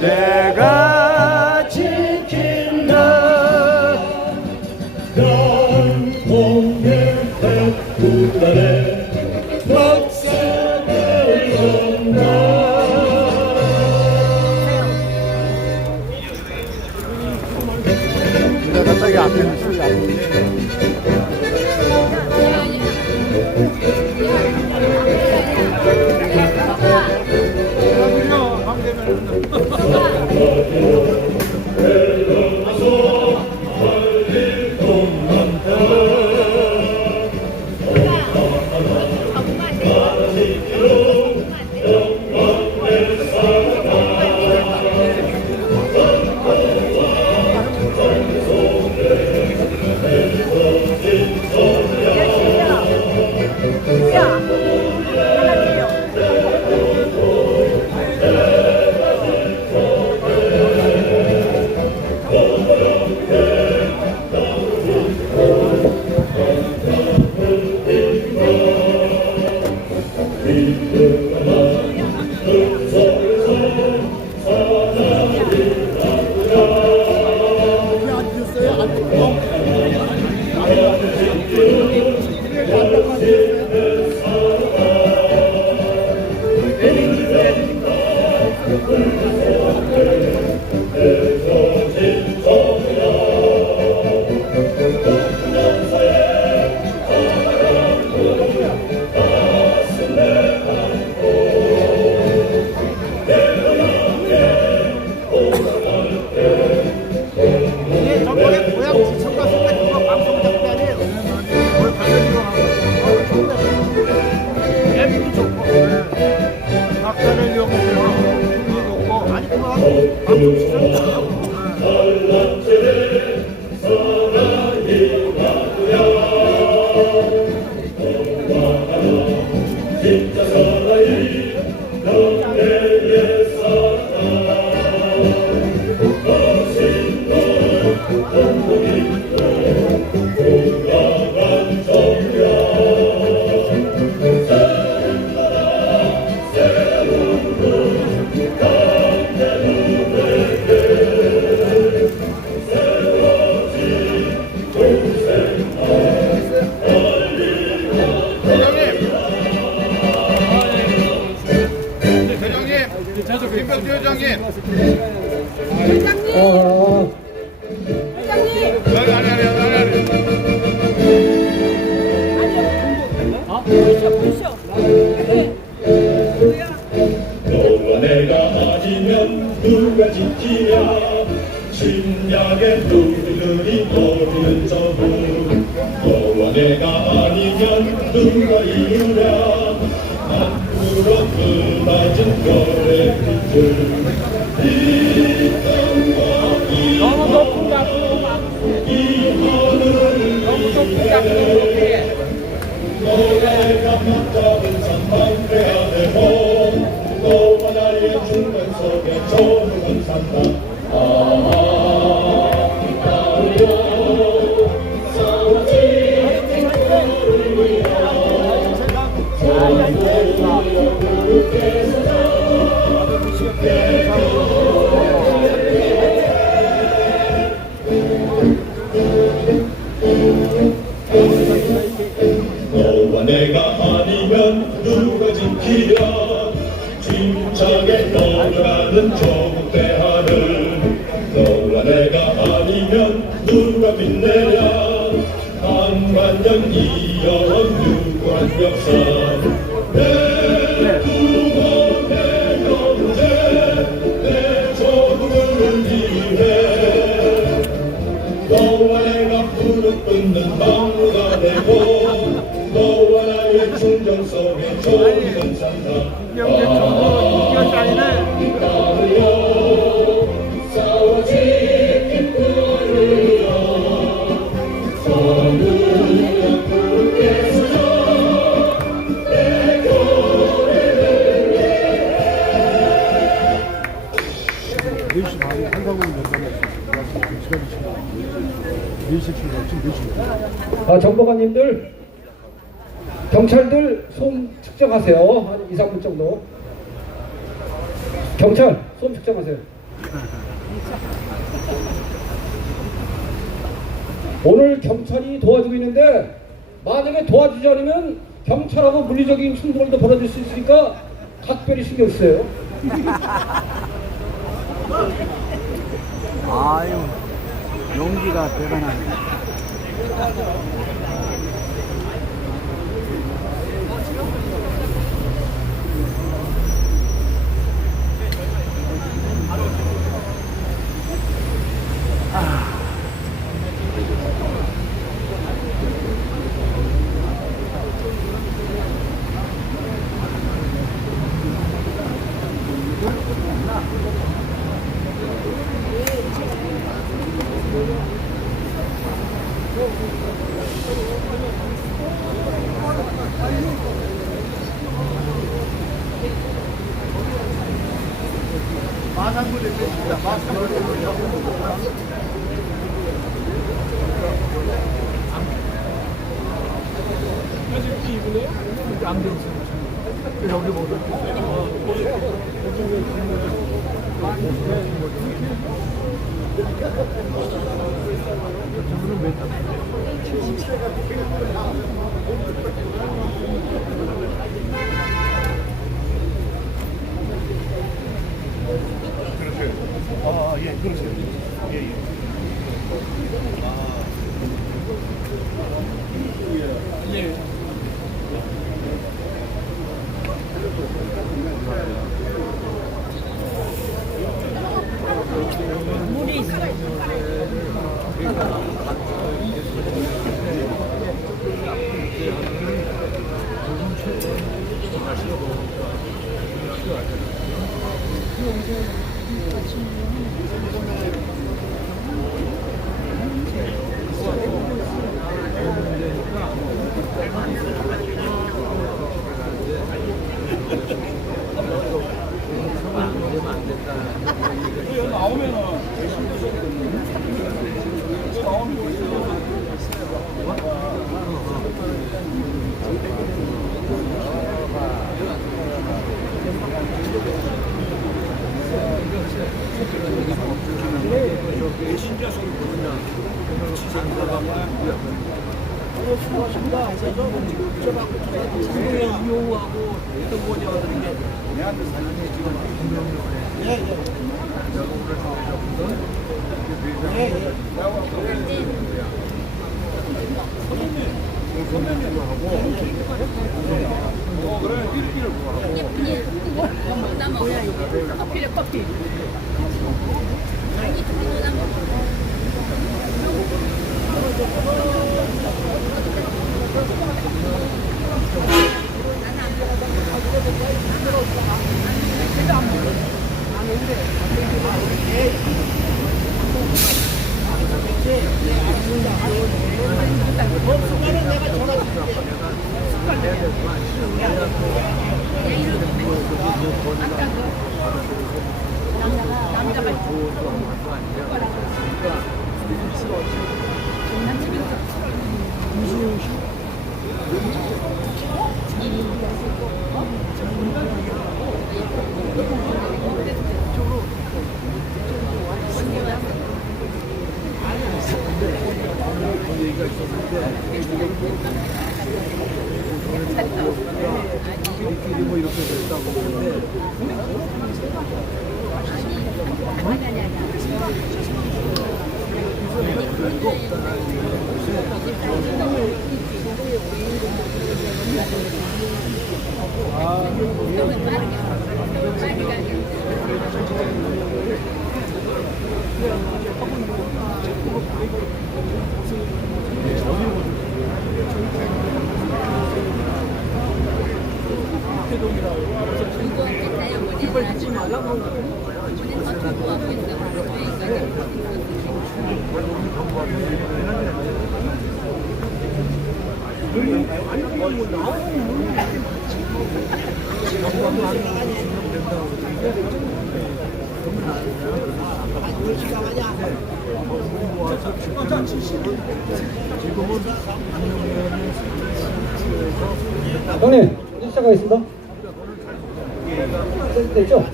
내가 지킨다. 난 공개해 구단의 역사를 건다. 갑자기 앞에 소리 나는데. 김병주 회장님. 너와 내가 아니면 누가 지키랴. 침략의 누들이 모르는 저분. 너와 내가 아니면 누가 이루랴. 앞으로 그나진 별의 빛을 이 땅과 이 하늘을 위해 너가 붙잡은 산만 돼야 되고 너와 나의 중간 속에 저물은 산다. 너와 내가 아니면 누가 지키랴. 침착에 떠나가는 조국 대하를 너와 내가 아니면 누가 빛내랴. 한만년 이어온 유구한 역사 내 부모 내 경제 내 조국을 위해 너와 내가 무릎 꿇는 막무가 되고 너와 나의 충정 속에 좋은 산다. 싸워 지킨 구원을요. 선우야 부께서 내 고래를 위해. 4시 반에 한강으로 연장했습니다. 시간이 지금 4시 지금 4시. 정보관님들, 경찰들 손 측정하세요. 한 2, 3분 정도. 경찰 손 측정하세요. 오늘 경찰이 도와주고 있는데 만약에 도와주지 않으면 경찰하고 물리적인 충돌도 벌어질 수 있으니까 각별히 신경 쓰세요. 아유, 용기가 대단하네. 형님, 이제 시작하겠습니다. 됐죠?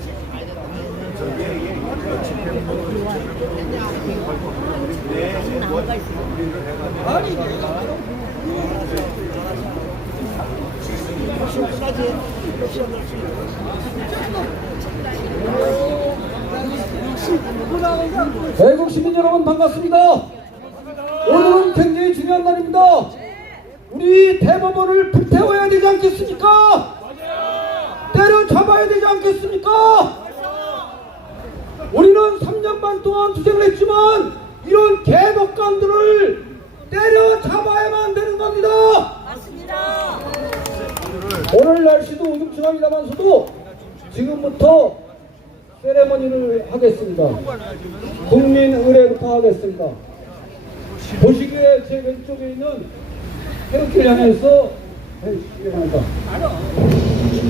대국 시민 여러분 반갑습니다. 오늘은 굉장히 중요한 날입니다. 우리 대법원을 불태워야 되지 않겠습니까? 때려잡아야 되지 않겠습니까? 우리는 3년 반 동안 투쟁을 했지만 이런 개독감들을 때려잡아야만 되는 겁니다. 맞습니다. 오늘 날씨도 우중충합니다만서도 지금부터 세레머니를 하겠습니다. 국민 의례부터 하겠습니다. 보시기에 제 왼쪽에 있는 태극기를 향해서 해주시기 바랍니다.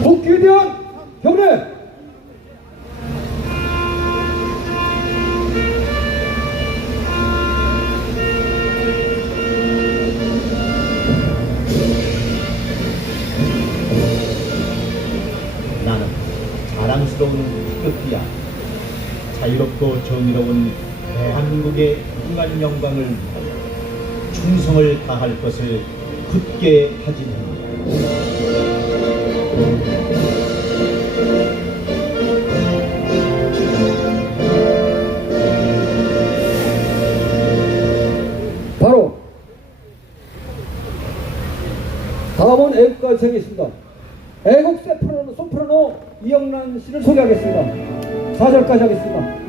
국기에 대한 경례! 나는 자랑스러운 태극기야. 자유롭고 정의로운 대한민국의 무궁한 영광을 위하여 충성을 다할 것을 굳게 다짐합니다. 바로 다음은 애국가 정했습니다. 애국 소프라노 이영란 씨를 소개하겠습니다. 4절까지 하겠습니다.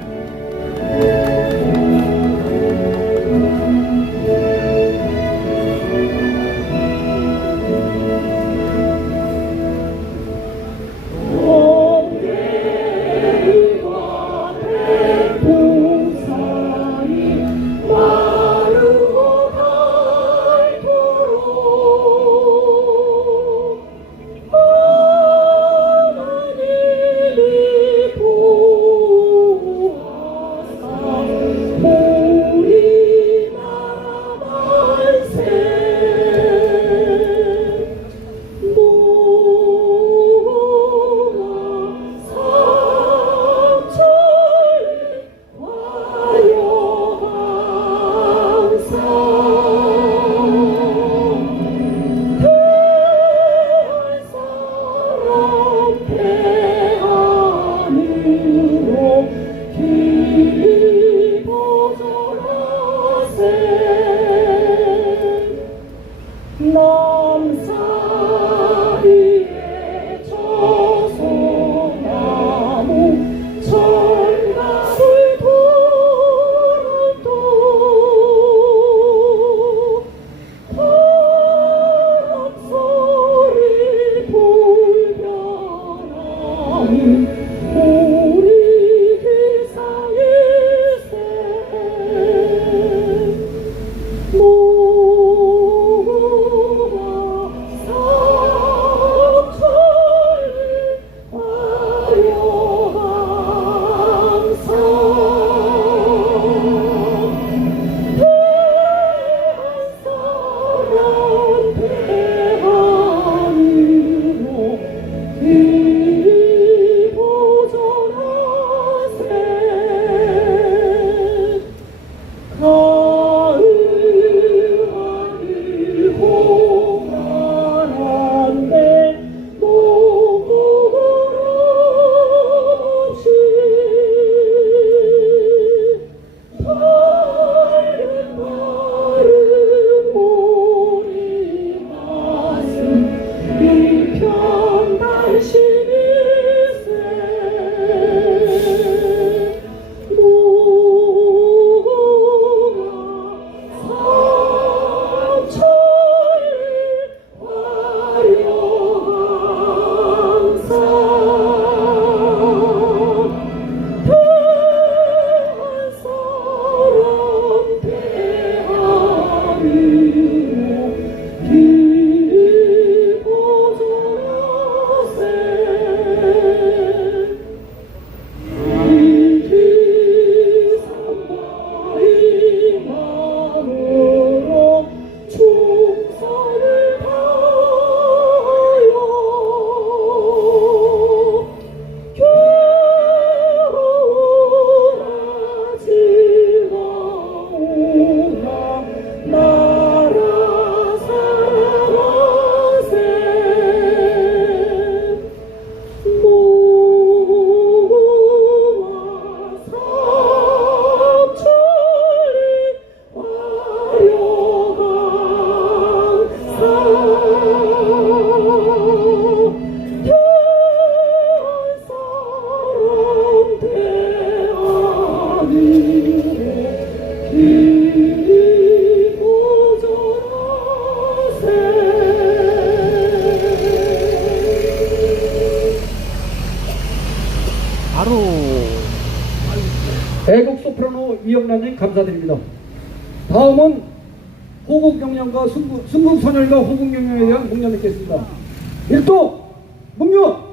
바로 애국 소프라노 이영란님 감사드립니다. 다음은 호국영양과 순국선열과 호국영양에 대한 묵념 읽겠습니다. 1도 묵념.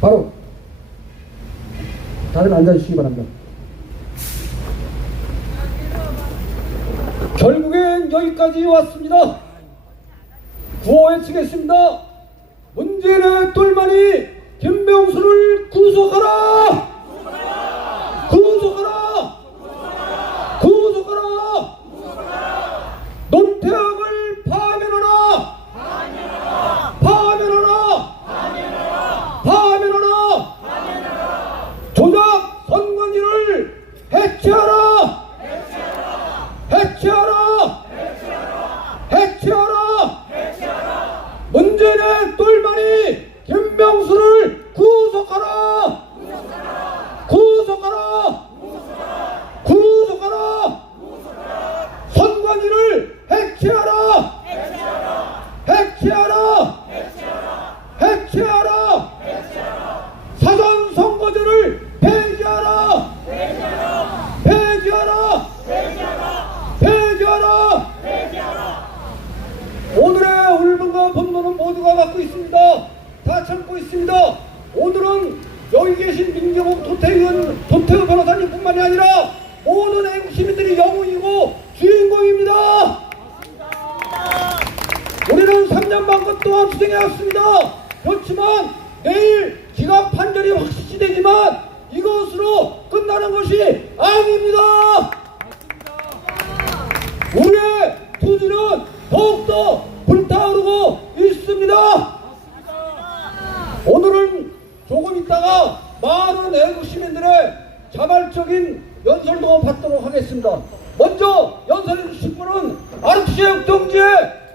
바로 다들 앉아주시기 바랍니다. 결국엔 여기까지 왔습니다. 구호 외치겠습니다. 문재인의 똘마니 김병수를 구속하라! 구속하라! 구속하라! 노태악을 파면하라! 파면하라! 파면하라! 조작 선관위를 해체하라! 해체하라! 해체하라! 문재인의 똘마니 김병수를 구속하라! 구속하라! 구속하라! 선관위를 해체하라! 해체하라! 해체하라! 사전 선거제를 폐지하라! 폐지하라! 폐지하라! 오늘의 울분과 분노는 모두가 갖고 있습니다. 다 참고 있습니다. 오늘은 여기 계신 민경욱 도태우 변호사님뿐만이 아니라 모든 애국 시민들이 영웅이고 주인공입니다. 우리는 3년 반 동안 투쟁해왔습니다. 그렇지만 내일 기각 판결이 확실시 되지만 이것으로 끝나는 것이 아닙니다. 우리의 투지는 더욱더 불타오르고 있습니다. 오늘은 조금 있다가 많은 애국 시민들의 자발적인 연설도 받도록 하겠습니다. 먼저 연설해 주실 분은 아르투시 애국동지의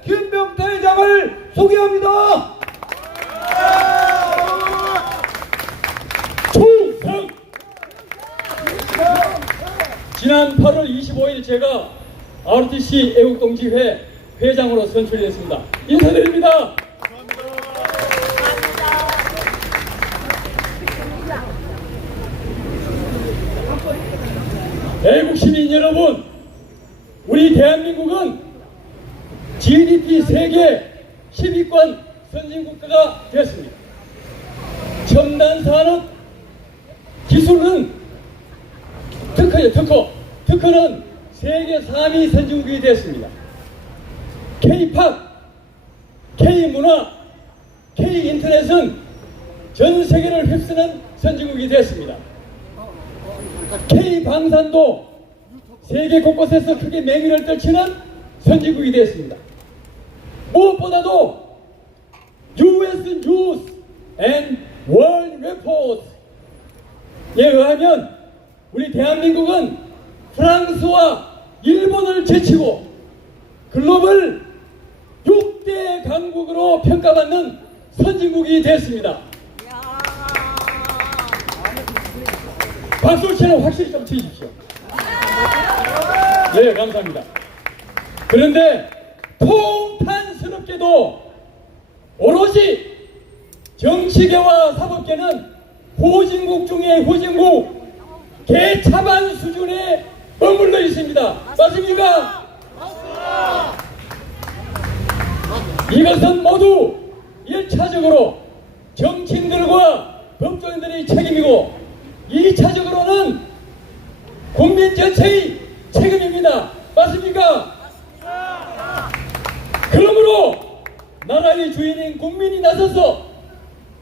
김병태 회장을 소개합니다. 충성! 지난 8월 25일 제가 RTC 애국동지회 회장으로 선출됐습니다. 인사드립니다. 애국시민 여러분, 우리 대한민국은 GDP 세계 10위권 선진국가가 되었습니다. 첨단 산업 기술은 특허는 세계 3위 선진국이 되었습니다. K-팝, K-문화, K-인터넷은 전 세계를 휩쓰는 선진국이 되었습니다. K-방산도 세계 곳곳에서 크게 맹위를 떨치는 선진국이 되었습니다. 무엇보다도 US News and World Report에 의하면 우리 대한민국은 프랑스와 일본을 제치고 글로벌 6대 강국으로 평가받는 선진국이 됐습니다. 박수치는 확실히 좀 치십시오. 네, 감사합니다. 그런데 통탄스럽게도 오로지 정치계와 사법계는 후진국 중에 후진국 개차반 수준에 머물러 있습니다. 맞습니까? 이것은 모두 1차적으로 정치인들을 경찰과 법조인들의 책임이고 2차적으로는 국민 전체의 책임입니다. 맞습니까? 그러므로 나라의 주인인 국민이 나서서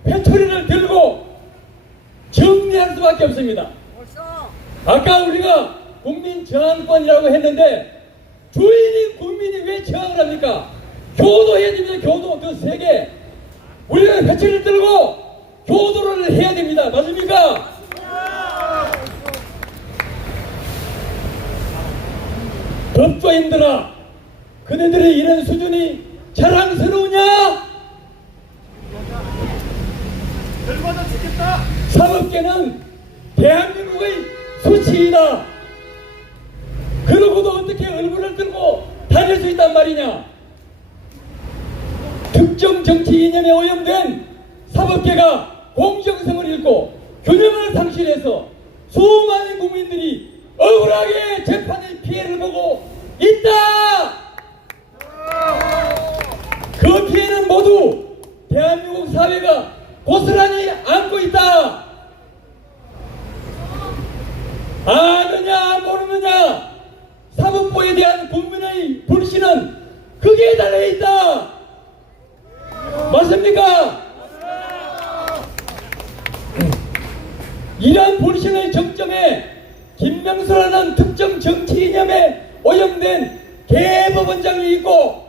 회초리를 들고 정리할 수밖에 없습니다. 아까 우리가 국민 저항권이라고 했는데 주인인 국민이 왜 저항을 합니까? 교도해야 됩니다. 교도 그 세계 우리가 회초리를 들고 교도를 해야 됩니다. 맞습니까? 법조인들아, 그네들의 이런 수준이 자랑스러우냐? 사법계는 대한민국의 수치이다. 그러고도 어떻게 얼굴을 들고 다닐 수 있단 말이냐? 특정 정치 이념에 오염된 사법계가 공정성을 잃고 균형을 상실해서 수많은 국민들이 억울하게 재판의 피해를 보고 있다. 그 피해는 모두 대한민국 사회가 고스란히 안고 있다. 아느냐 모르느냐 사법부에 대한 국민의 불신은 거기에 달려있다. 맞습니까? 이러한 불신의 정점에 김명수라는 특정 정치 이념에 오염된 개법원장이 있고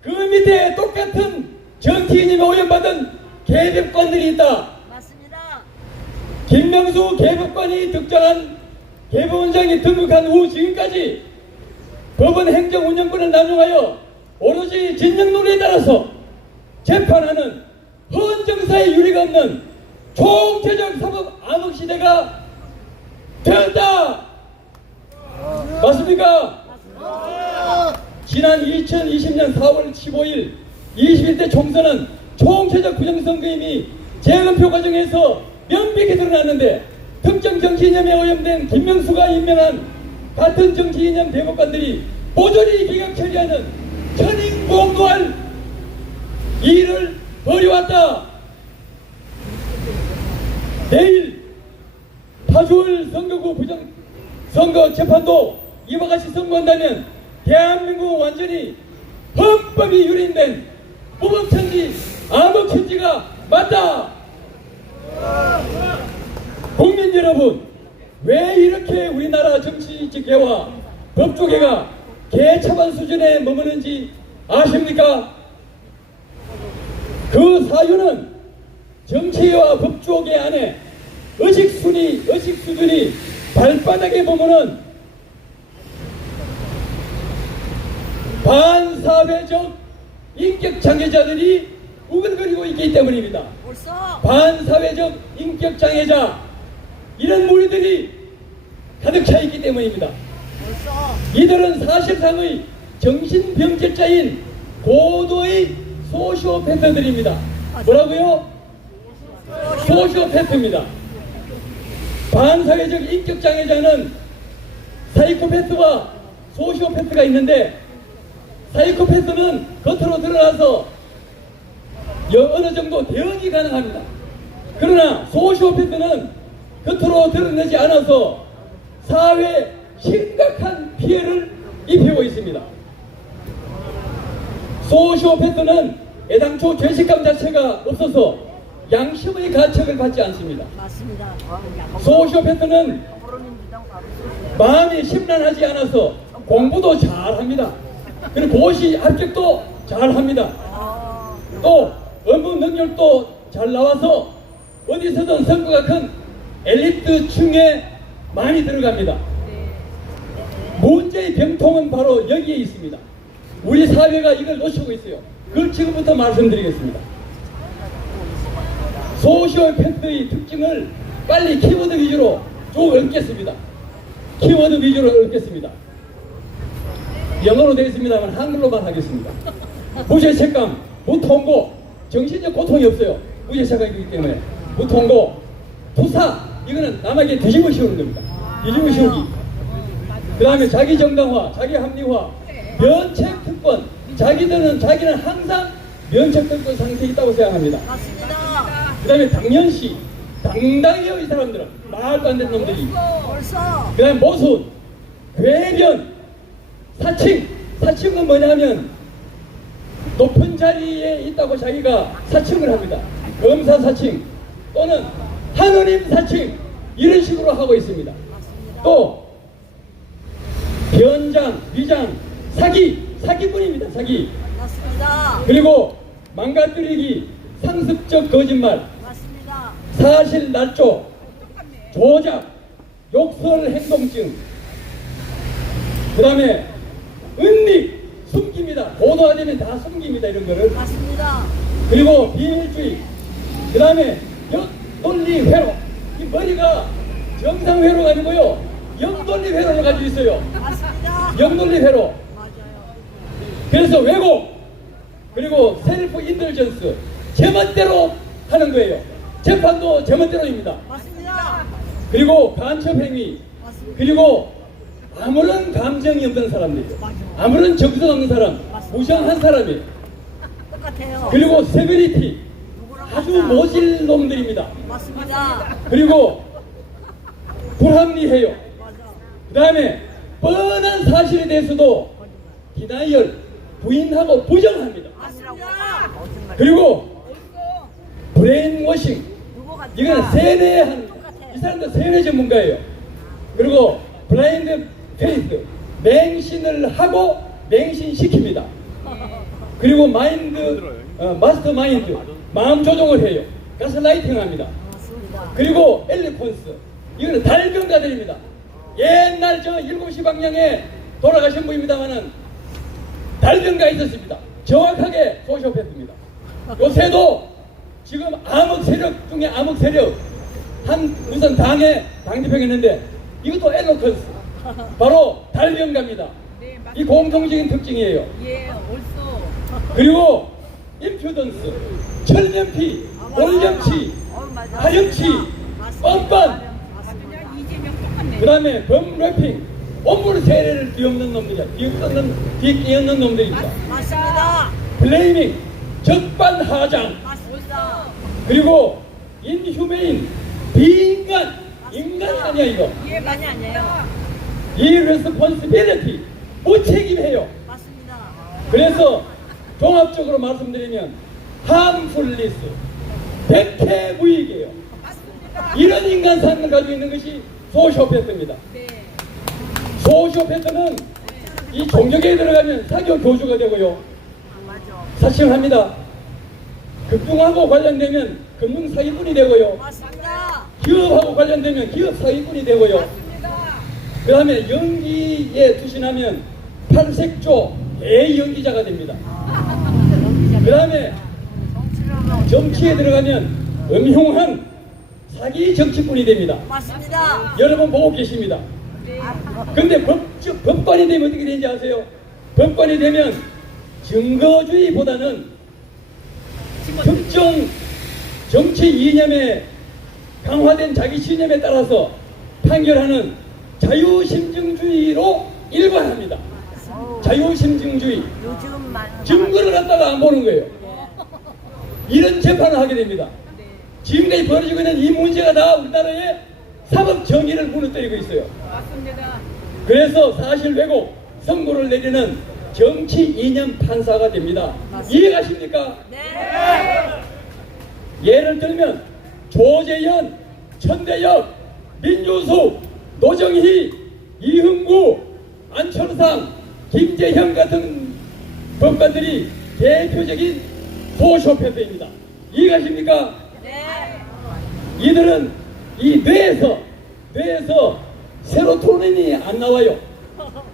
그 밑에 똑같은 정치 이념에 오염받은 개법관들이 있다. 맞습니다. 김명수 개법관이 특정한 개법원장이 등극한 후 지금까지 법원 행정운영권을 남용하여 오로지 진영 논리에 따라서 재판하는 헌정사의 유리가 없는 총체적 사법 암흑시대가 되었다. 맞습니까? 지난 2020년 4월 15일 21대 총선은 총체적 부정선거임이 재검표 과정에서 명백히 드러났는데 특정 정치 이념에 오염된 김명수가 임명한 같은 정치 이념 대법관들이 모조리 개각 처리하는 천인공노할 일을 벌여왔다. 내일 파주을 선거구 부정선거 재판도 이와 같이 선고한다면 대한민국은 완전히 헌법이 유린된 무법천지 암흑천지가 맞다. 국민 여러분, 왜 이렇게 우리나라 정치계와 법조계가 개차반 수준에 머무는지 아십니까? 그 사유는 정치와 법조계 안에 의식 수준이 발바닥에 머무는 반사회적 인격 장애자들이 우글거리고 있기 때문입니다. 벌써 반사회적 인격 장애자 이런 무리들이 가득 차 있기 때문입니다. 이들은 사실상의 정신병질자인 고도의 소시오패스들입니다. 뭐라고요? 소시오패스입니다. 반사회적 인격 장애자는 사이코패스와 소시오패스가 있는데 사이코패스는 겉으로 드러나서 어느 정도 대응이 가능합니다. 그러나 소시오패스는 겉으로 드러내지 않아서 사회에 심각한 피해를 입히고 있습니다. 소시오패스는 애당초 죄책감 자체가 없어서 양심의 가책을 받지 않습니다. 맞습니다. 소시오패스는 마음이 심란하지 않아서 공부도 잘합니다. 그리고 고시 합격도 잘합니다. 또 업무 능력도 잘 나와서 어디서든 성과가 큰 엘리트층에 많이 들어갑니다. 문제의 병통은 바로 여기에 있습니다. 우리 사회가 이걸 놓치고 있어요. 그걸 지금부터 말씀드리겠습니다. 소시오패스의 특징을 빨리 키워드 위주로 쭉 읊겠습니다. 키워드 위주로 읊겠습니다. 영어로 되어 있습니다만 한글로만 하겠습니다. 무죄책감, 무통고, 정신적 고통이 없어요. 무죄책감이기 때문에 무통고, 투사, 이거는 남에게 뒤집어 씌우는 겁니다. 뒤집어 씌우기. 그 다음에 자기 정당화, 자기 합리화, 면책 특권. 자기는 항상 면책 특권 상태에 있다고 생각합니다. 맞습니다. 그 다음에 당연시, 당당해요. 이 사람들은 말도 안 되는 놈들이. 벌써. 그 다음에 모순, 괴변, 사칭. 사칭은 뭐냐면 높은 자리에 있다고 자기가 사칭을 합니다. 검사 사칭 또는 하느님 사칭, 이런 식으로 하고 있습니다. 또 변장, 위장, 사기꾼입니다. 사기. 맞습니다. 그리고 망가뜨리기, 상습적 거짓말, 맞습니다. 사실 날조, 조작, 욕설 행동증, 그 다음에 은닉, 숨깁니다. 보도하려면 다 숨깁니다. 이런 거를. 맞습니다. 그리고 비밀주의, 그 다음에 역논리 회로. 이 머리가 정상 회로가 아니고요, 역논리 회로를 가지고 있어요. 맞습니다. 역논리 회로. 맞아요. 그래서 왜곡, 그리고 셀프 인들전스, 제멋대로 하는 거예요. 재판도 제멋대로입니다. 맞습니다. 그리고 간첩행위, 맞습니다. 그리고 아무런 감정이 없는 사람들이에요. 아무런 정성 없는 사람, 무정한 사람이에요. 똑같아요. 그리고 세비리티, 누구랑 아주 같다. 모질 놈들입니다. 맞습니다. 그리고 불합리해요. 맞아. 그 다음에 뻔한 사실에 대해서도 디나이얼, 부인하고 부정합니다. 맞습니다. 그리고 브레인워싱, 누구 같다. 이거는 세뇌한, 이 사람들 세뇌 전문가예요. 그리고 블라인드 페이스, 맹신을 하고 맹신시킵니다. 그리고 마스터 마인드, 마음 조종을 해요. 가스라이팅 합니다. 맞습니다. 그리고 엘리펀스, 이거는 달변가들입니다. 옛날 저 7시 방향에 돌아가신 분입니다만은 달변가 있었습니다. 정확하게 소시오패스입니다. 요새도 지금 암흑 세력 중에 암흑 세력, 한 우선 당의 당대표가 있는데 이것도 엘로컨스, 바로 달변가입니다. 이 공통적인 특징이에요. 예, 옳소. 그리고 임퓨던스, 철면피, 올염치, 하염치, 뻔뻔, 그 다음에 범래핑, 온물 세례를 뒤엎는 놈들이야. 뒤엎는 놈들입니다. 맞습니다. 블레이밍, 적반하장, 맞습니다. 그리고 인휴메인, 비인간, 인간이 아니야 이거. 예, 많이 아니에요. irresponsibility, 무책임해요. 맞습니다. 그래서 종합적으로 말씀드리면 harmfulness, 백해무익이에요. 이런 인간상을 가지고 있는 것이 소시오패스입니다. 소시오패스는 이 종교계에 들어가면 사교 교주가 되고요, 맞아. 사칭합니다. 금융하고 관련되면 금융 사기꾼이 되고요, 맞습니다. 기업하고 관련되면 기업 사기꾼이 되고요, 맞습니다. 그 다음에 연기에 투신하면 팔색조 대연기자가 됩니다. 그 다음에 정치에 들어가면 음흉한 사기 정치꾼이 됩니다. 맞습니다. 여러분 보고 계십니다. 근데 법관이 되면 어떻게 되는지 아세요? 법관이 되면 증거주의보다는 특정 정치 이념에 강화된 자기 신념에 따라서 판결하는 자유심증주의로 일관합니다. 자유심증주의. 요즘 증거를 갖다가 안 보는 거예요. 이런 재판을 하게 됩니다. 지금까지 벌어지고 있는 이 문제가 다 우리나라의 사법 정의를 무너뜨리고 있어요. 맞습니다. 그래서 사실 왜곡, 선고를 내리는 정치 이념 판사가 됩니다. 이해가십니까? 네. 예를 들면 조재현, 천대엽, 민유숙, 노정희, 이흥구, 안철상, 김재형 같은 법관들이 대표적인 소시오패스입니다. 이해가십니까? 네. 이들은 이 뇌에서 세로토닌이 안 나와요.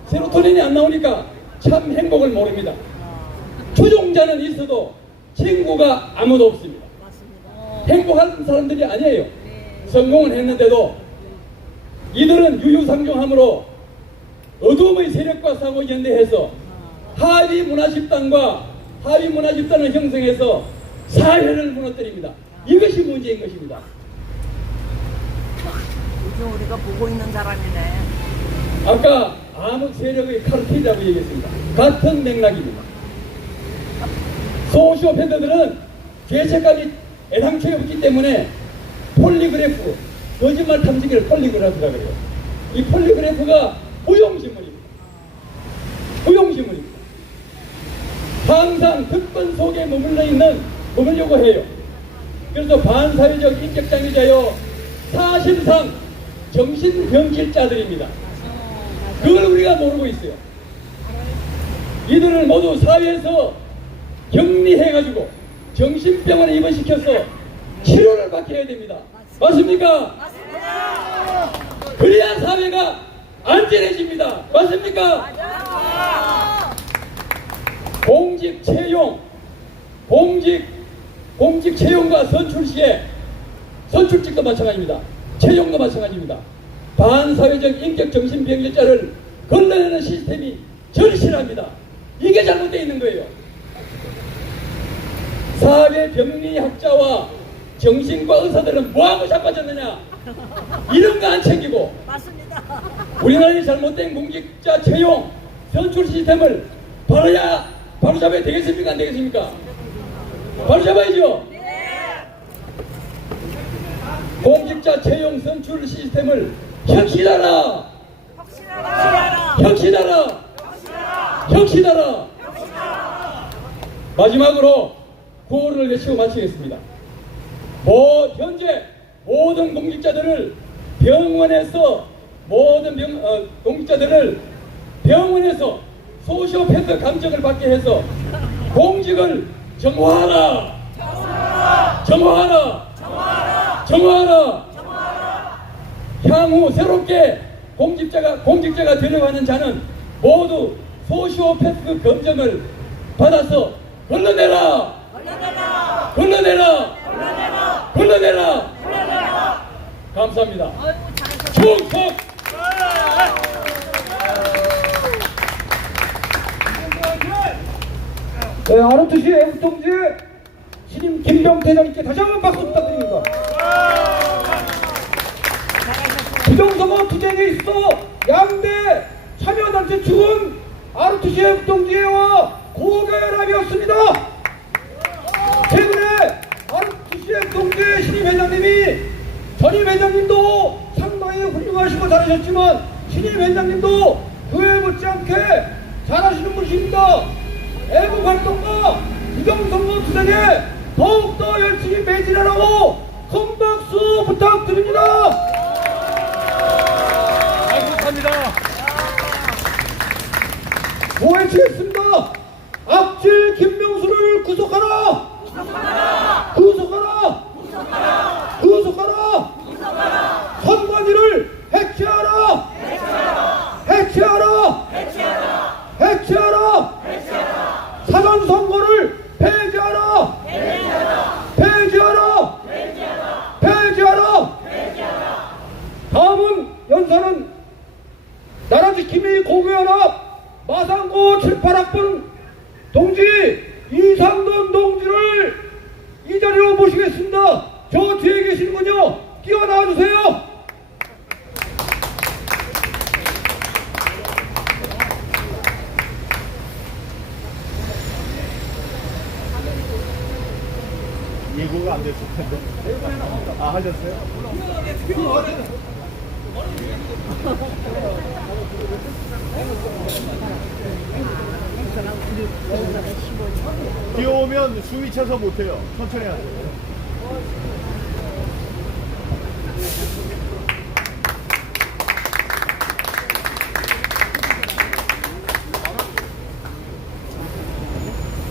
세로토닌이 안 나오니까 참 행복을 모릅니다. 추종자는 있어도 친구가 아무도 없습니다. 행복한 사람들이 아니에요. 성공을 했는데도 이들은 유유상종함으로 어둠의 세력과 상호 연대해서 하위 문화집단과 하위 문화집단을 형성해서 사회를 무너뜨립니다. 이것이 문제인 것입니다. 요즘 우리가 보고 있는 사람이네. 아까 암흑 세력의 카르텔이라고 얘기했습니다. 같은 맥락입니다. 소시오패드들은 죄책감이 애당초에 없기 때문에 폴리그래프, 거짓말 탐지기를 폴리그래프라 그래요. 이 폴리그래프가 무용지물입니다. 무용지물입니다. 항상 특권 속에 머물려고 해요. 그래서 반사회적 인격장애자여 사실상 정신병실자들입니다. 그걸 우리가 모르고 있어요. 이들을 모두 사회에서 격리해가지고 정신병원에 입원시켜서 치료를 받게 해야 됩니다. 맞습니까? 맞습니다. 그래야 사회가 안전해집니다. 맞습니까? 맞아. 공직 채용, 공직 채용과 선출 시에 선출직도 마찬가지입니다. 채용도 마찬가지입니다. 반사회적 인격 정신병자를 걸러내는 시스템이 절실합니다. 이게 잘못되어 있는 거예요. 사회병리학자와 정신과 의사들은 뭐하고 자빠졌느냐? 이런 거 안 챙기고 맞습니다. 우리나라의 잘못된 공직자 채용 선출 시스템을 바로 잡아야 되겠습니까? 안 되겠습니까? 바로 잡아야죠. 공직자 채용 선출 시스템을 혁신하라. 혁신하라. 마지막으로 구호를 외치고 마치겠습니다. 현재 모든 공직자들을 병원에서 소시오패스 감정을 받게 해서 공직을 정화하라. 향후 새롭게 공직자가 되려고 하는 자는 모두 소시오패스 검정을 받아서 걸러내라. 감사합니다. 충성! 네, 아르투시 애국동지 신임 김병태 회장님께 다시 한번 박수 부탁드립니다. 부정선거 투쟁에 있어 양대 참여단체 측은 아르투시 애국동지회와 고결합이었습니다. 최근에 아르투시 애국동지 신임 회장님이 전임 회장님도 상당히 훌륭하시고 잘하셨지만 신임 회장님도 그에 못지않게 잘하시는 분이십니다. 애국활동과 부정선거 투쟁에 더욱더 열심히 매진하라고 큰 박수 부탁드립니다. 감사합니다. 모해치겠습니다. 악질 김명수를 구속하라. 선관위를 해체하라. 사전선거를 폐지하라. 다음은 연사는 나라지킴이 공유연합 마산고 7, 8학번 동지 이상돈 동지를 이 자리로 모시겠습니다. 저 뒤에 계시는군요. 뛰어나와주세요. 예고가 안 됐을 텐데. 아, 하셨어요? 뛰어오면 숨이 차서 못해요. 천천히 하세요.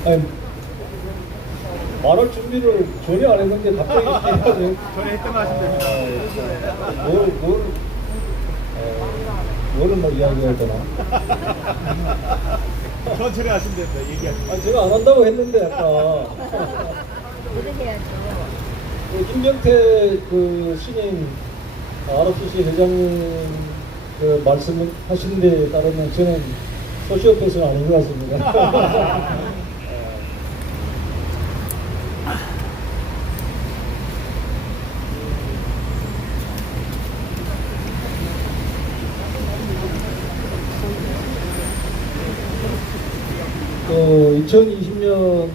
아니, 말할 준비를 전혀 안 했는데 갑자기 전에 했던 거 하시면 됩니다. 뭐를 뭐 이야기해야 되나? 천천히 하시면 됩니다. 얘기하시면. 아니, 제가 안 한다고 했는데 아까 그 김병태 그 신임 ROTC 회장님 그 말씀하신 데에 따르면 저는 소시오패스는 아닌 것 같습니다. 그 2020년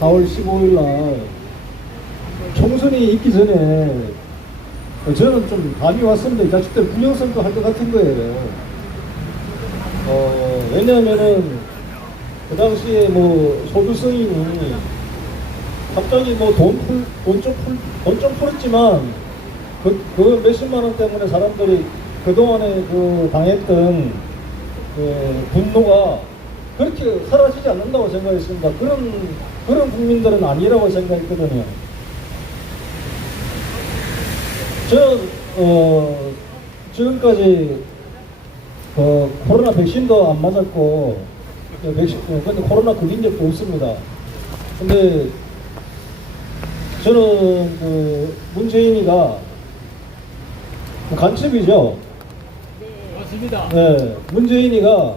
4월 15일 날 총선이 있기 전에 저는 좀 감이 왔습니다. 이 자식들 분열선도 할 것 같은 거예요. 왜냐하면은 그 당시에 뭐 소주성인이 갑자기 뭐 돈 좀 풀었지만 그 몇십만 원 때문에 사람들이 그동안에 그 당했던 그 분노가 그렇게 사라지지 않는다고 생각했습니다. 그런 국민들은 아니라고 생각했거든요. 저는 지금까지 코로나 백신도 안 맞았고 근데 코로나 걸린 적도 없습니다. 근데 저는 그 문재인이가 간첩이죠. 맞습니다. 네, 문재인이가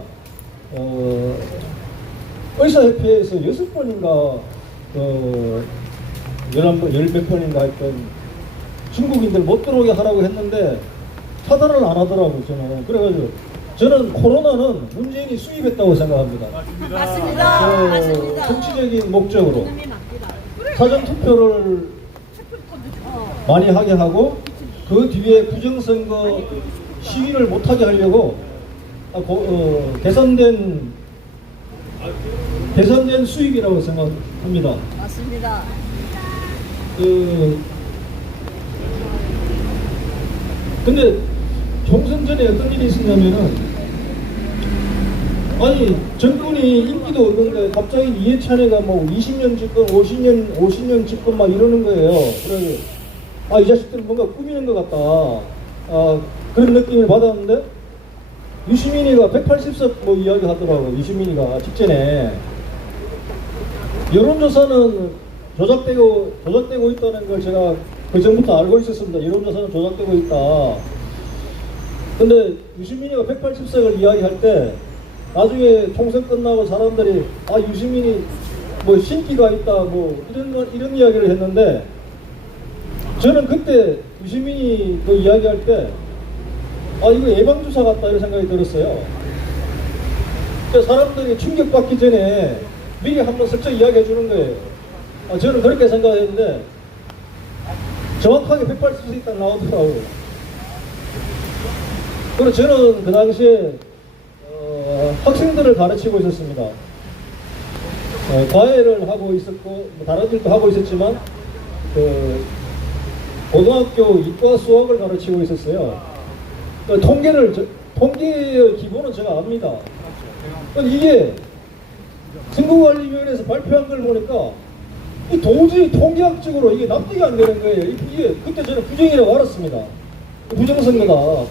의사협회에서 6번인가 11몇 번인가 했던 중국인들 못 들어오게 하라고 했는데 차단을 안 하더라고요. 그래가지고 저는 코로나는 문재인이 수입했다고 생각합니다. 맞습니다. 맞습니다. 정치적인 목적으로 이놈이 맞기다. 사전투표를 많이 하게 하고 그 뒤에 부정선거 시위를 못하게 하려고 계산된 수입이라고 생각합니다. 맞습니다. 근데 총선 전에 어떤 일이 있었냐면은 아니 정권이 인기도 없는데 갑자기 이해찬이가 뭐 20년 집권, 50년 집권 막 이러는 거예요. 그래서 이 자식들은 뭔가 꾸미는 것 같다. 그런 느낌을 받았는데 유시민이가 180석 뭐 이야기 하더라고. 유시민이가 직전에 여론조사는 조작되고 있다는 걸 제가 그 전부터 알고 있었습니다. 여론조사는 조작되고 있다. 근데 유시민이가 180석을 이야기할 때 나중에 총선 끝나고 사람들이 유시민이 뭐 신기가 있다 뭐 이런 이야기를 했는데 저는 그때 유시민이 그 이야기할 때 이거 예방주사 같다 이런 생각이 들었어요. 그러니까 사람들이 충격받기 전에 미리 한번 슬쩍 이야기해 주는 거예요. 저는 그렇게 생각했는데 정확하게 180석 딱 나오더라고요. 그리고 저는 그 당시에 학생들을 가르치고 있었습니다. 과외를 하고 있었고 뭐 다른 일도 하고 있었지만 고등학교 이과 수학을 가르치고 있었어요. 통계의 기본은 제가 압니다. 이게 선거관리위원회에서 발표한 걸 보니까 도저히 통계학적으로 이게 납득이 안 되는 거예요. 이게 그때 저는 부정이라고 알았습니다. 부정선거다.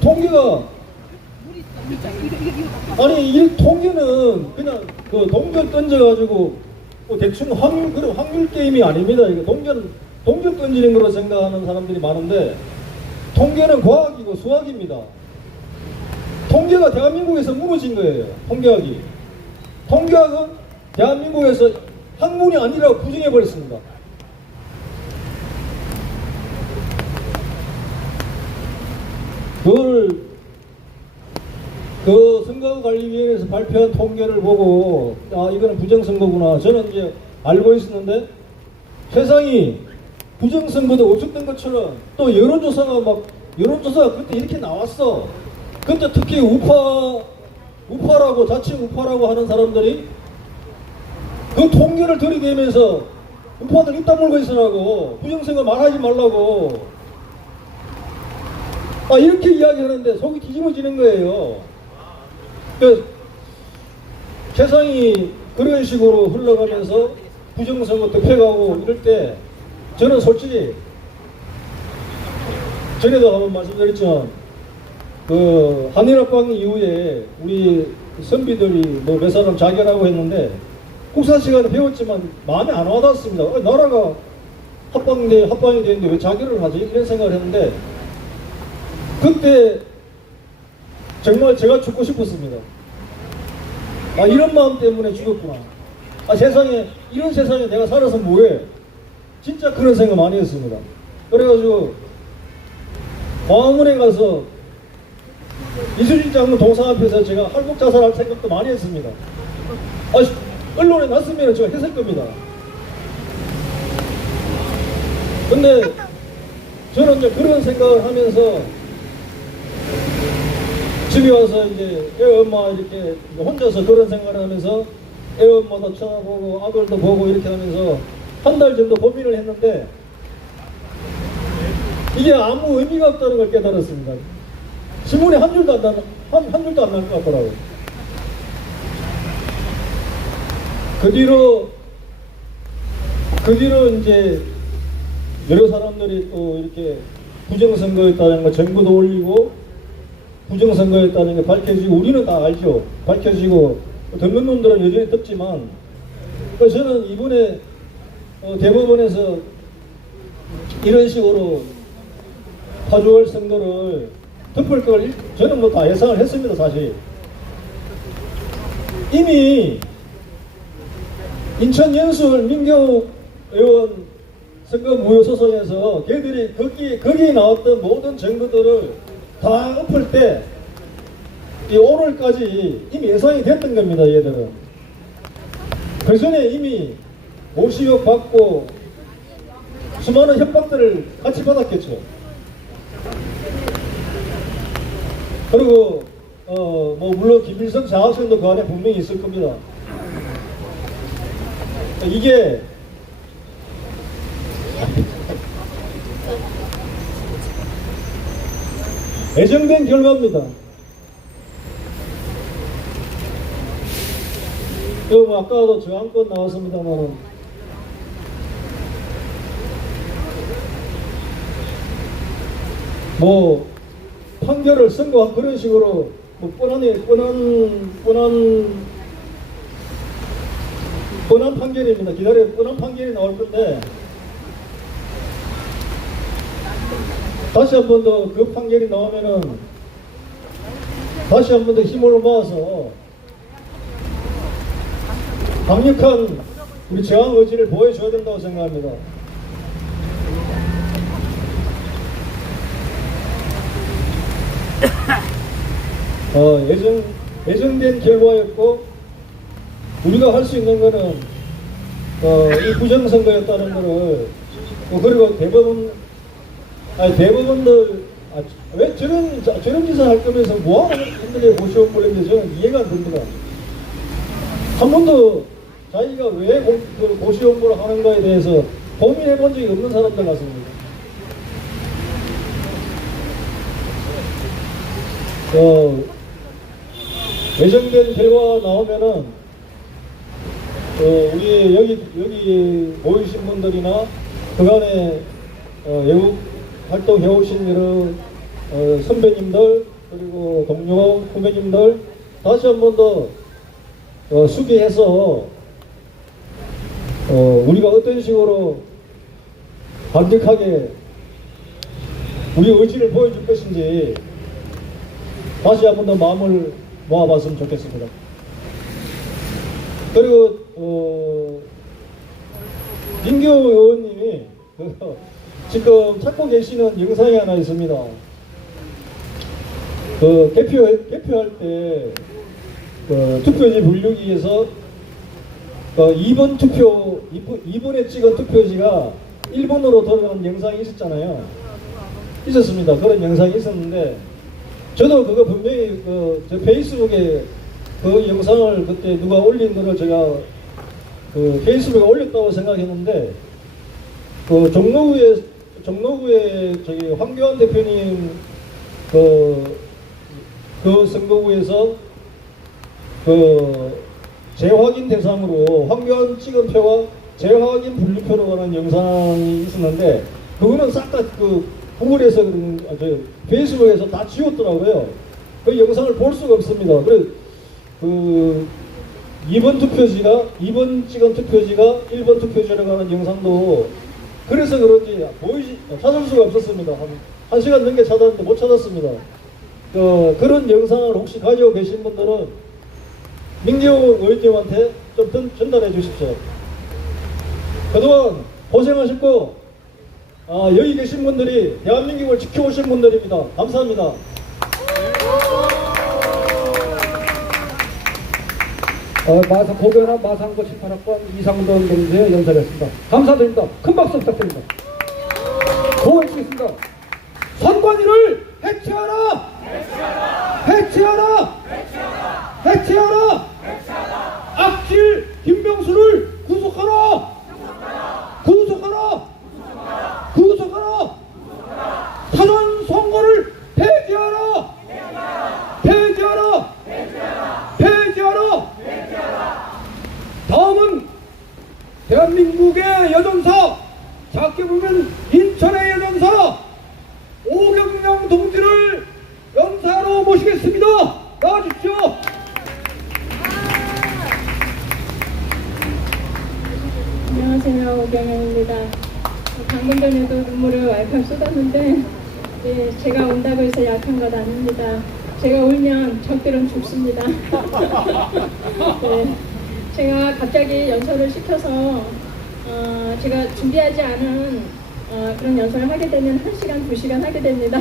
통계가 이 통계는 그냥 그 동전 던져가지고 대충 확률 게임이 아닙니다. 이거 동전 던지는 거로 생각하는 사람들이 많은데 통계는 과학이고 수학입니다. 통계가 대한민국에서 무너진 거예요. 통계학은 대한민국에서 학문이 아니라고 부정해버렸습니다. 그 선거관리위원회에서 발표한 통계를 보고 이거는 부정선거구나 저는 이제 알고 있었는데 세상이 부정선거도 없었던 것처럼 또 여론조사가 그때 이렇게 나왔어. 그때 특히 우파라고 자칭 우파라고 하는 사람들이 그 통계를 들이대면서 우파들 입 다물고 있으라고 부정선거 말하지 말라고 이렇게 이야기하는데 속이 뒤집어지는 거예요. 그러니까 세상이 그런 식으로 흘러가면서 부정선거 덮여가고 이럴 때 저는 솔직히 전에도 한번 말씀드렸지만 그 한일합방 이후에 우리 선비들이 뭐 몇 사람 자결하고 했는데 국사 시간에 배웠지만 마음에 안 와닿았습니다. 나라가 합방이 되는데 왜 자결을 하지? 이런 생각을 했는데 그때 정말 제가 죽고 싶었습니다. 이런 마음 때문에 죽었구나. 이런 세상에 내가 살아서 뭐해? 진짜 그런 생각 많이 했습니다. 그래가지고 광화문에 가서 이순신 장군 동상 앞에서 제가 할복 자살할 생각도 많이 했습니다. 언론에 났으면 제가 했을 겁니다. 근데 저는 이제 그런 생각을 하면서 집에 와서 이제 애 엄마 이렇게 혼자서 그런 생각을 하면서 애 엄마도 쳐다보고 아들도 보고 이렇게 하면서 한 달 정도 고민을 했는데 이게 아무 의미가 없다는 걸 깨달았습니다. 신문에 한 줄도 안 날 것 같더라고요. 그 뒤로 이제 여러 사람들이 또 이렇게 부정선거였다는 거 정부도 올리고 부정선거였다는 게 밝혀지고 우리는 다 알죠. 밝혀지고 듣는 놈들은 여전히 듣지만 그래서 저는 이번에 대법원에서 이런 식으로 파주월 선거를 덮을 걸 저는 뭐 다 예상을 했습니다. 사실 이미 인천 연수울 민경욱 의원 선거 무효 소송에서 걔들이 거기에 나왔던 모든 증거들을 다 엎을 때 이 오늘까지 이미 예상이 됐던 겁니다. 얘들은 그 전에 이미 모시욕 받고 수많은 협박들을 같이 받았겠죠. 그리고 뭐 물론 김일성 장학생도 그 안에 분명히 있을 겁니다. 이게 예정된 결과입니다. 뭐 아까도 저항권 나왔습니다만 뭐 판결을 선고한 그런 식으로 뭐 뻔한 판결입니다. 뻔한 판결이 나올 건데 다시 한 번 더 그 판결이 나오면은 다시 한 번 더 힘을 모아서 강력한 우리 저항 의지를 보여줘야 된다고 생각합니다. 예정된 결과였고 우리가 할 수 있는 거는 이 부정선거였다는 거를 그리고 대법원들 왜 저런 짓을 할 거면서 뭐하는 분들이 고시원 보냈는지 저는 이해가 안 됩니다. 한 번도 자기가 왜 고시원보를 하는가에 대해서 고민해 본 적이 없는 사람들 같습니다. 예정된 결과 나오면은 우리 여기 모이신 분들이나 그간에 외국 활동해 오신 여러 선배님들 그리고 동료 후배님들 다시 한 번 더 수비해서 우리가 어떤 식으로 강력하게 우리 의지를 보여줄 것인지 다시 한 번 더 마음을 모아봤으면 좋겠습니다. 그리고 민규 의원님이 지금 찾고 계시는 영상이 하나 있습니다. 개표할 때 투표지 분류기에서 2번에 찍은 투표지가 1번으로 돌아가는 영상이 있었잖아요. 있었습니다. 그런 영상이 있었는데 저도 그거 분명히 제 페이스북에 그 영상을 그때 누가 올린 거를 제가 페이스북에 올렸다고 생각했는데 종로구에 저기 황교안 대표님 그 선거구에서 재확인 대상으로 황교안 찍은 표와 재확인 분류표로 가는 영상이 있었는데 그거는 싹 다 구글에서 페이스북에서 다 지웠더라고요. 그 영상을 볼 수가 없습니다. 그래 2번 찍은 투표지가 1번 투표지로 가는 영상도 그래서 그런지 찾을 수가 없었습니다. 한 시간 넘게 찾았는데 못 찾았습니다. 그런 영상을 혹시 가지고 계신 분들은 민경욱 의원님한테 좀 전달해 주십시오. 그동안 고생하셨고 여기 계신 분들이 대한민국을 지켜오신 분들입니다. 감사합니다. 고견한 마상고 18학번 이상돈 동지의 연설이었습니다. 감사드립니다. 큰 박수 부탁드립니다. 고하시겠습니다. 선관위를 해체하라! 해체하라! 해체하라! 악질 김병수를 구속하라! 구속하라! 구속하라! 사전 선거를 폐지하라! 폐지하라! 폐지하라! 다음은 대한민국의 여전사, 작게 보면 인천의 여전사 오경영 동지를 연사로 모시겠습니다. 나와주십시오. 안녕하세요, 오경영입니다. 방금 전에도 눈물을 왈칵 쏟았는데 제가 온다고 해서 약한 것 아닙니다. 제가 울면 적들은 죽습니다. 제가 갑자기 연설을 시켜서 제가 준비하지 않은 그런 연설을 하게 되면 1시간, 2시간 하게 됩니다.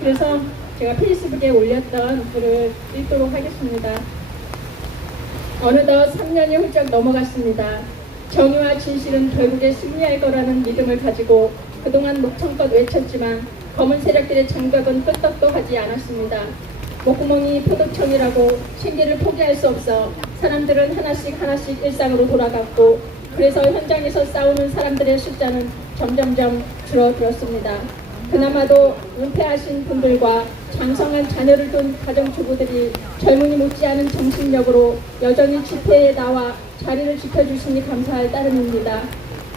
그래서 제가 페이스북에 올렸던 글을 읽도록 하겠습니다. 어느덧 3년이 훌쩍 넘어갔습니다. 정의와 진실은 결국에 승리할 거라는 믿음을 가지고 그동안 목청껏 외쳤지만 검은 세력들의 장벽은 끄떡도 하지 않았습니다. 목구멍이 포도청이라고 생계를 포기할 수 없어 사람들은 하나씩 일상으로 돌아갔고, 그래서 현장에서 싸우는 사람들의 숫자는 점점점 줄어들었습니다. 그나마도 은퇴하신 분들과 장성한 자녀를 둔 가정주부들이 젊은이 못지않은 정신력으로 여전히 집회에 나와 자리를 지켜주시니 감사할 따름입니다.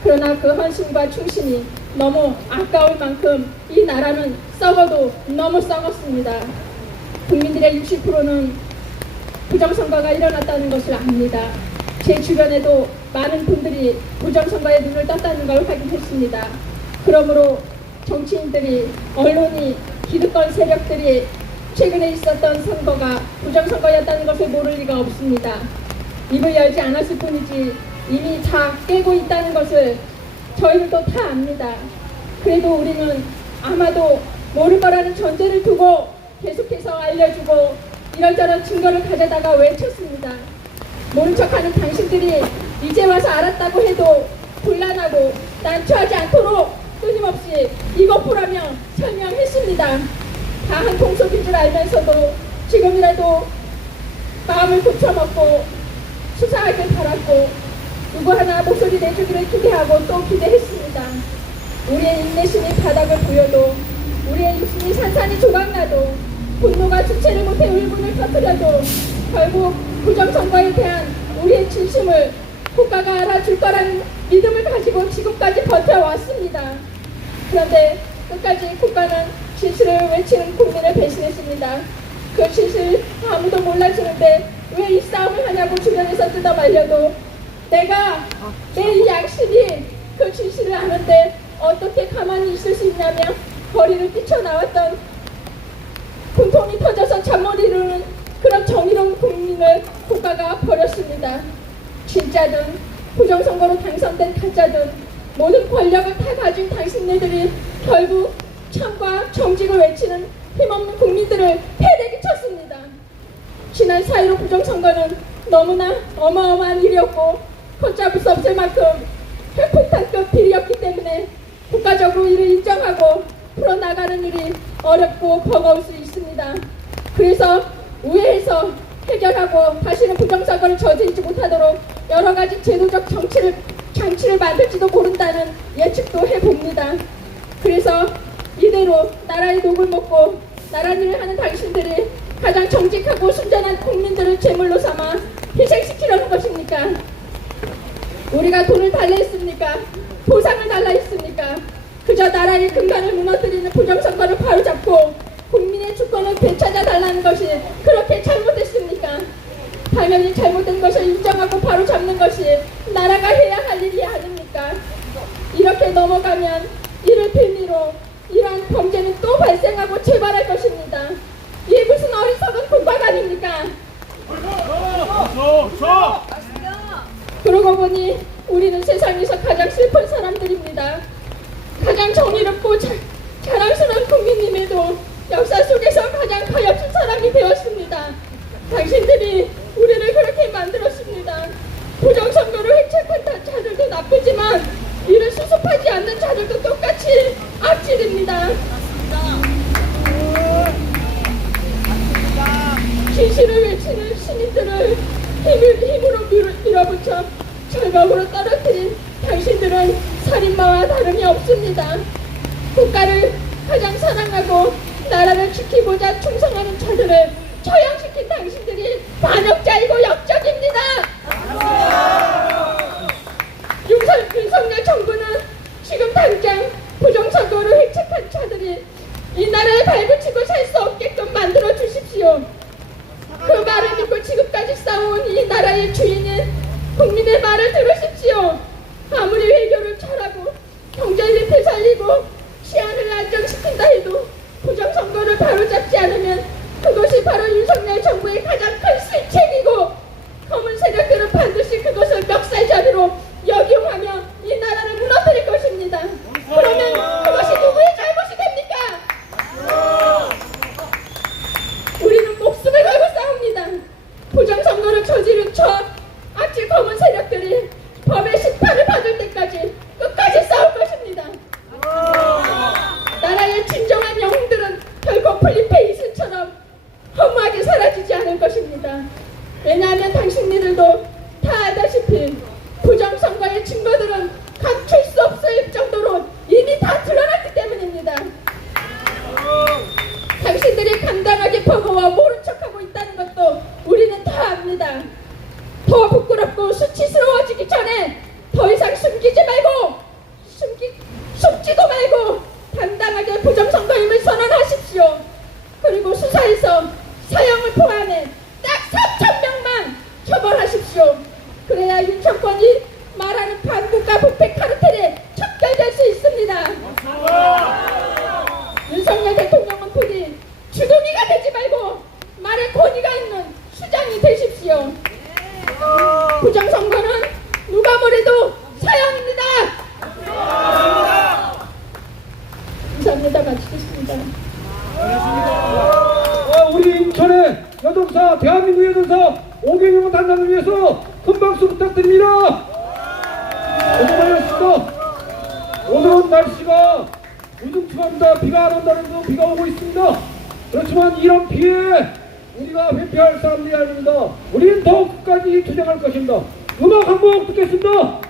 그러나 그 헌신과 충신이 너무 아까울 만큼 이 나라는 썩어도 너무 썩었습니다. 국민들의 60%는 부정선거가 일어났다는 것을 압니다. 제 주변에도 많은 분들이 부정선거에 눈을 떴다는 걸 확인했습니다. 그러므로 정치인들이, 언론이, 기득권 세력들이 최근에 있었던 선거가 부정선거였다는 것을 모를 리가 없습니다. 입을 열지 않았을 뿐이지 이미 다 깨고 있다는 것을 저희들도 다 압니다. 그래도 우리는 아마도 모를 거라는 전제를 두고 계속해서 알려주고 이런저런 증거를 가져다가 외쳤습니다. 모른 척하는 당신들이 이제 와서 알았다고 해도 곤란하고 난처하지 않도록 끊임없이 이것보라며 설명했습니다. 다 한 통속인 줄 알면서도 지금이라도 마음을 고쳐먹고 수사하길 바랐고 누구 하나 목소리 내주기를 기대하고 또 기대했습니다. 우리의 인내심이 바닥을 보여도, 우리의 육신이 산산이 조각나도, 분노가 주체를 못해 울분을 터뜨려도 결국 부정선거에 대한 우리의 진심을 국가가 알아줄 거라는 믿음을 가지고 지금까지 버텨왔습니다. 그런데 끝까지 국가는 진실을 외치는 국민을 배신했습니다. 그 진실 아무도 몰라주는데 왜 이 싸움을 하냐고 주변에서 뜯어말려도 내가, 내 이 양심이 그 진실을 아는데 어떻게 가만히 있을 수 있냐며 거리를 뛰쳐나왔던, 분통이 터져서 잠 못 이루는 그런 정의로운 국민을 국가가 버렸습니다. 진짜든 부정선거로 당선된 가짜든 모든 권력을 다 가진 당신네들이 결국 참과 정직을 외치는 힘없는 국민들을 패대기 쳤습니다. 지난 4.15 부정선거는 너무나 어마어마한 일이었고 걷잡을 수 없을 만큼 핵폭탄급 비리였기 때문에 국가적으로 이를 인정하고 풀어나가는 일이 어렵고 버거울 수 있습니다. 그래서 우회해서 해결하고 다시는 부정선거를 저지르지 못하도록 여러 가지 제도적 장치를 만들지도 모른다는 예측도 해봅니다. 그래서 이대로 나라의 녹을 먹고 나란 일을 하는 당신들이 가장 정직하고 순전한 국민들을 제물로 삼아 희생시키려는 것입니까? 우리가 돈을 달라 했습니까? 보상을 달라 했습니까? 그저 나라의 근간을 무너뜨리는 부정선거를 바로잡고 국민의 주권을 되찾아달라는 것이 그렇게 잘못됐습니까? 당연히 잘못된 것을 인정하고 바로잡는 것이 나라가 해야 할 일이 아닙니까? 이렇게 넘어가면 이를 빌미로 이러한 범죄는 또 발생하고 재발할 것입니다. 이게 무슨 어리석은 공박 아닙니까? 그러고 보니 우리는 세상에서 가장 슬픈 사람들입니다. 가장 정의롭고 자랑스러운 국민님에도 역사 속에서 가장 가엾은 사람이 되었습니다. 당신들이 우리를 그렇게 만들었습니다. 부정선거를 획책한 자들도 나쁘지만 이를 수습하지 않는 자들도 똑같이 악질이 불법으로 떨어뜨린 당신들은 살인마와 다름이 없습니다. 국가를 가장 사랑하고 나라를 지키고자 충성하는 자들을 처형시킨 당신들이 반역자이고 역적입니다. 윤석열 정부는 지금 당장 부정선거를 획책한 자들이 이 나라에 발붙이고 살 수 없게끔 만들어 주십시오. 그 말을 믿고 지금까지 싸워온 이 나라의 주인인 국민의 말을 들으십시오. 아무리 외교를 잘하고 경제를 되살리고 치안을 안정시킨다 해도 부정선거를 바로잡지 않으면 그것이 바로 윤석열 정부의 가장 큰 실책이고 검은 세력들은 반드시 그것을 멱살잡이로 역용하며 이 나라를 무너뜨릴 것입니다. 그러면 그것이 누구의 잘못이 됩니까? 우리는 목숨을 걸고 싸웁니다. 부정선거를 저지른 저 악질 검은 세력들이 법의 심판을 받을 때까지 끝까지 싸울 것입니다. 나라의 진정한 영웅들은 결코 필리페 이슬처럼 허무하게 사라지지 않을 것입니다. 왜냐하면 당신들도 다 아다시피 부정선거의 증거들은 감출 수 없을 정도로 이미 다 드러났기 때문입니다. 당신들이 감당하기 버거워 모른 척하고 있다는 것도 우리는 다 압니다. 더 부끄럽고 수치스러워지기 전에 더 이상 숨기지 말고 숨지도 말고 당당하게 부정선거임을 선언하십시오. 그리고 수사에서 사형을 포함해 딱 3,000명만 처벌하십시오. 그래야 윤 정권이 말하는 반국가 부패 카르텔에 척결될 수 있습니다. 윤석열 대통령은 부디 주둥이가 되지 말고 말에 권위가 있는 수장이 되십시오. 부정선거는 누가 뭐래도 사형입니다. 감사합니다. 마치겠습니다. 우리 인천의 여동사, 대한민국 여동사 오경영 단장을 위해서 큰 박수 부탁드립니다. 고생하셨습니다. 오늘은 날씨가 우중충합니다. 비가 안 온다는 거 비가 오고 있습니다. 그렇지만 이런 비에 우리가 회피할 사람들이 아닙니다. 우리는 더 끝까지 투쟁할 것입니다. 음악 한 곡 듣겠습니다.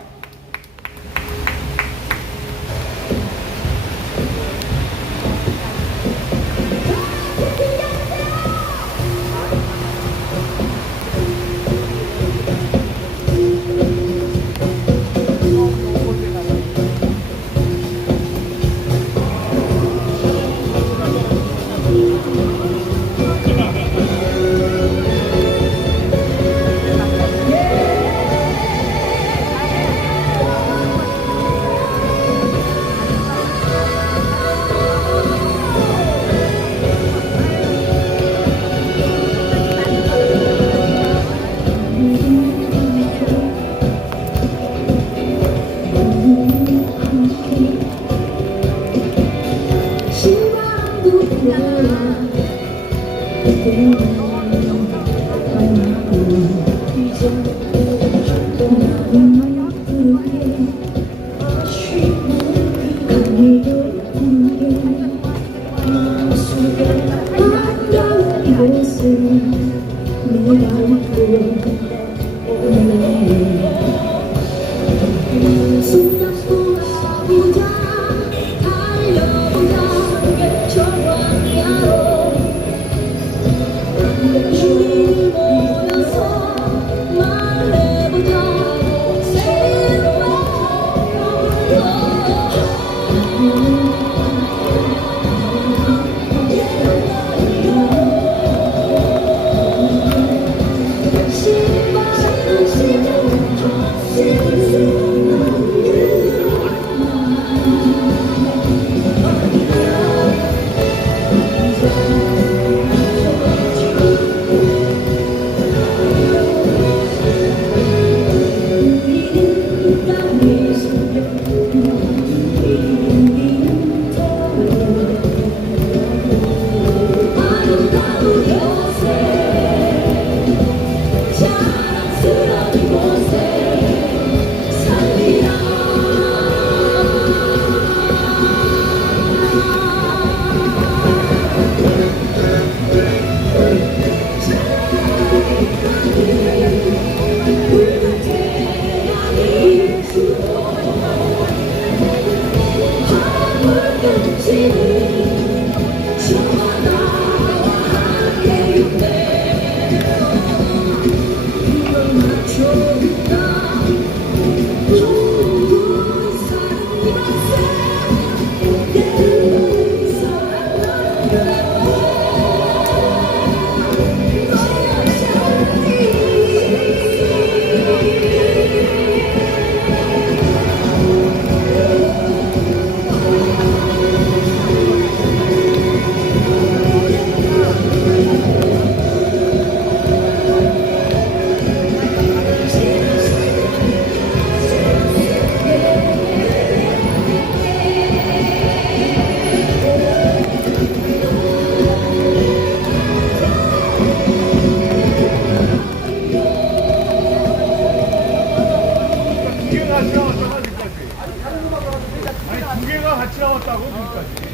두 개가 같이 나왔다고 지금까지.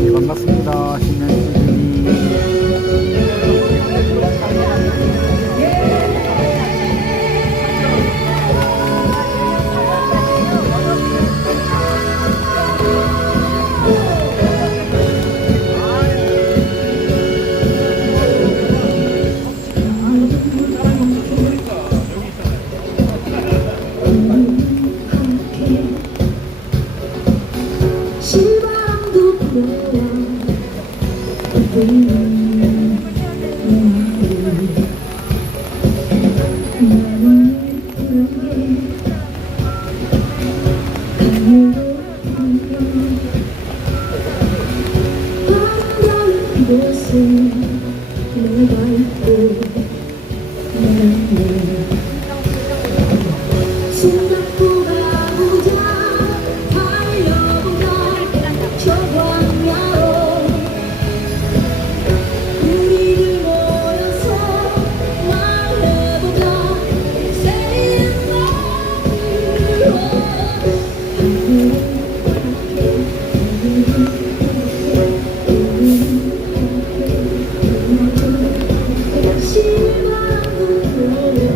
네, 반갑습니다. 신년 시즌이. 실바람도 불어와 나는 부르게 하늘도 풍경 바람이 이곳에 내가 있고 나는 손잡고 가보자 달려보자 저 광야로 우리들 모여서 말해보자 Say it 실망도 불어요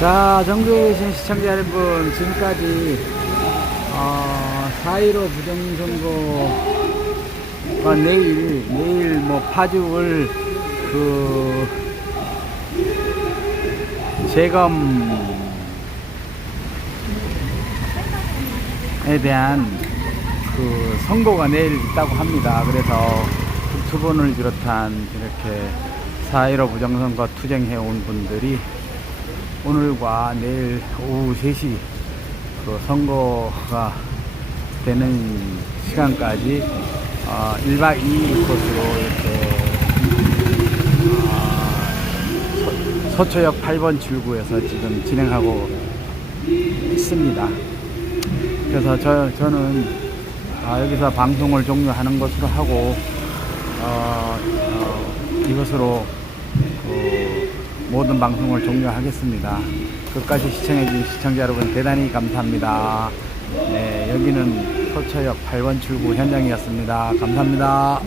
자, 전국에 계신 시청자 여러분, 지금까지 4.15 부정선거가 내일 뭐 파주을 그 재검에 대한 그 선고가 내일 있다고 합니다. 그래서 국토본을 비롯한 이렇게 4.15 부정선거 투쟁해온 분들이 오늘과 내일 오후 3시 그 선거가 되는 시간까지 1박 2일 코스로 이렇게 서초역 8번 출구에서 지금 진행하고 있습니다. 그래서 저는 여기서 방송을 종료하는 것으로 하고 이것으로 모든 방송을 종료하겠습니다. 끝까지 시청해주신 시청자 여러분 대단히 감사합니다. 네, 여기는 서초역 8번 출구 현장이었습니다. 감사합니다.